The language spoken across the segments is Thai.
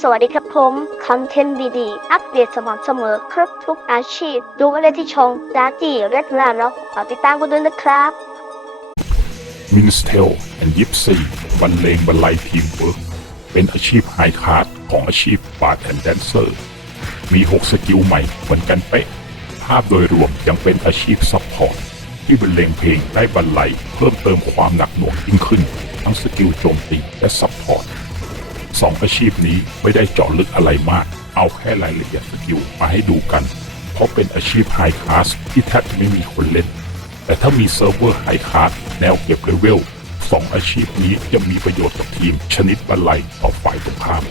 สวัสดีครับผมคอนเทนต์ดีๆ อัปเดตสม่ำเสมอครบทุกอาชีพ ดูอะไรที่ช่องดาจีเรดลาเนาะฝากติดตามกันด้วยนะครับ มินสเทลและยิปซีบรรเลงบรรลัยทีมเวิร์กเป็นอาชีพไฮคลาสของอาชีพบาร์แอนแดนเซอร์ มี 6 สกิลใหม่เหมือนกันเป๊ะ ภาพโดยรวมยังเป็นอาชีพซัพพอร์ตที่บรรเลงเพลงได้บรรลัยเพิ่มเติมความหนักหน่วงยิ่งขึ้น ทั้งสกิลโจมตีและซัพพอร์ต สองอาชีพนี้ไม่ได้เจาะลึกอะไรมาก เอาแค่รายละเอียดสกิลมาให้ดูกัน เพราะเป็นอาชีพไฮคลาสที่แทบจะไม่มีคนเล่น แต่ถ้ามีเซิร์ฟเวอร์ไฮคลาสแนวเก็บเลเวลสองอาชีพนี้จะมีประโยชน์กับทีมชนิดบรรลัยต่อฝ่ายตรงข้าม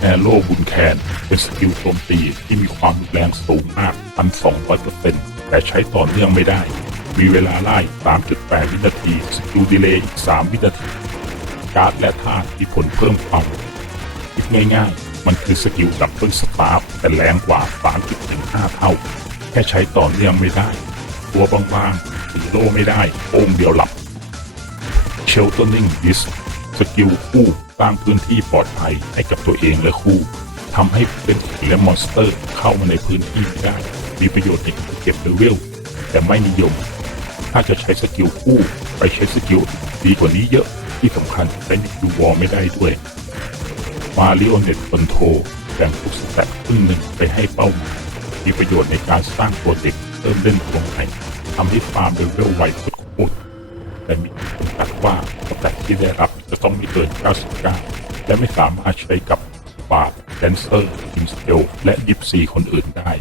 แอโร่บุญแคนเป็นสกิลโจมตีที่มีความแรงสูงมากพันสองร้อยเปอร์เซ็นต์แต่ใช้ต่อเนื่องไม่ได้ มีเวลาไล่ 3.8 วินาที สกิลดีเลย์3วินาที การ์ดและท่าที่ผลเพิ่มความคิดง่ายๆ มันคือสกิลดับเบิลสตาร์แต่แรงกว่า 3.15 เท่า แค่ใช้ต่อเนื่องไม่ได้ ตัวบางๆตีโลไม่ได้โองเดียวหลับเชลต e นิงดิสสกิลคู่สร้างพื้นที่ปลอดภัยให้กับตัวเองและคู่ทำให้เป็นผีและมอนสเตอร์เข้ามาในพื้นที่ไม่ได้ มีประโยชน์ในการเก็บเลเวลแต่ไม่นิยม ถ้าจะใช้สกิลคู่ ไปใช้สกิลดีกว่านี้เยอะ ที่สำคัญใช้ในคิววอลไม่ได้ด้วย มาริโอเน็ตคอนโทแบ่งทุกสแต็กครึ่งหนึ่งไปให้เป้าหมายมีประโยชน์ในการสร้างตัวเด็กเริ่มเล่นตรงไหนทำให้ฟาร์มเลเวลไวพุดพุดแต่มีจำกัดว่าสแต็กที่ได้รับจะต้องไม่เกิน 99 และไม่สามารถใช้กับบาร์แดนเซอร์ทีมสเกลและยิปซีคนอื่นได้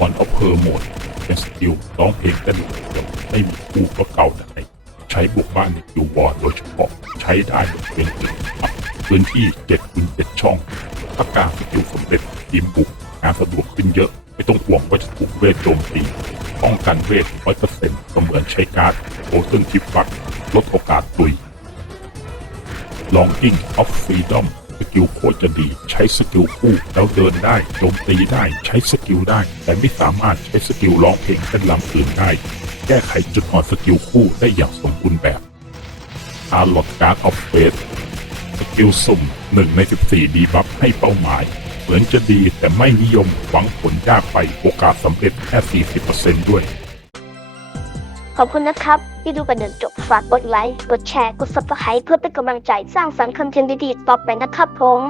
วันออฟเพอร์โหมดเป็นสกิลร้องเพลงเต้นเดีไม่มีคู่ก็เก่าได้ ใช้บุกบ้านในคิวบอร์ดโดยเฉพาะใช้ได้เป็นเกินครับพื้นที่7คูณ7ช่องถ้าการอยู่สำเร็จทีมบุกงานสะดวกขึ้นเยอะไม่ต้องห่วงว่าจะถูกเวทโจมตีป้องกันเวทร้อยเปอร์เซ็นต์เหมือนใช้การ์ดโอเซนทิฟฟักลดโอกาสตุยลองกิ้งออฟฟรีดอม สกิลโคตรจะดี ใช้สกิลคู่แล้วเดินได้โจมตีได้ใช้สกิลได้ แต่ไม่สามารถใช้สกิลร้องเพลงเป็นลำอื่นได้ แก้ไขจุดอ่อนสกิลคู่ได้อย่างสมบูรณ์แบบ a r l o t Guard of Fate สกิลสุ่ม1ใน 14 ดีบัฟให้เป้าหมาย เหมือนจะดีแต่ไม่นิยมหวังผลยากไปโอกาสสำเร็จแค่ 40%ด้วย ขอบคุณนะครับ ที่ดูกันจนจบฝากกดไลค์ กดแชร์ กด subscribe เพื่อเป็นกำลังใจสร้างสรรค์คอนเทนต์ดีๆต่อไปนะครับผม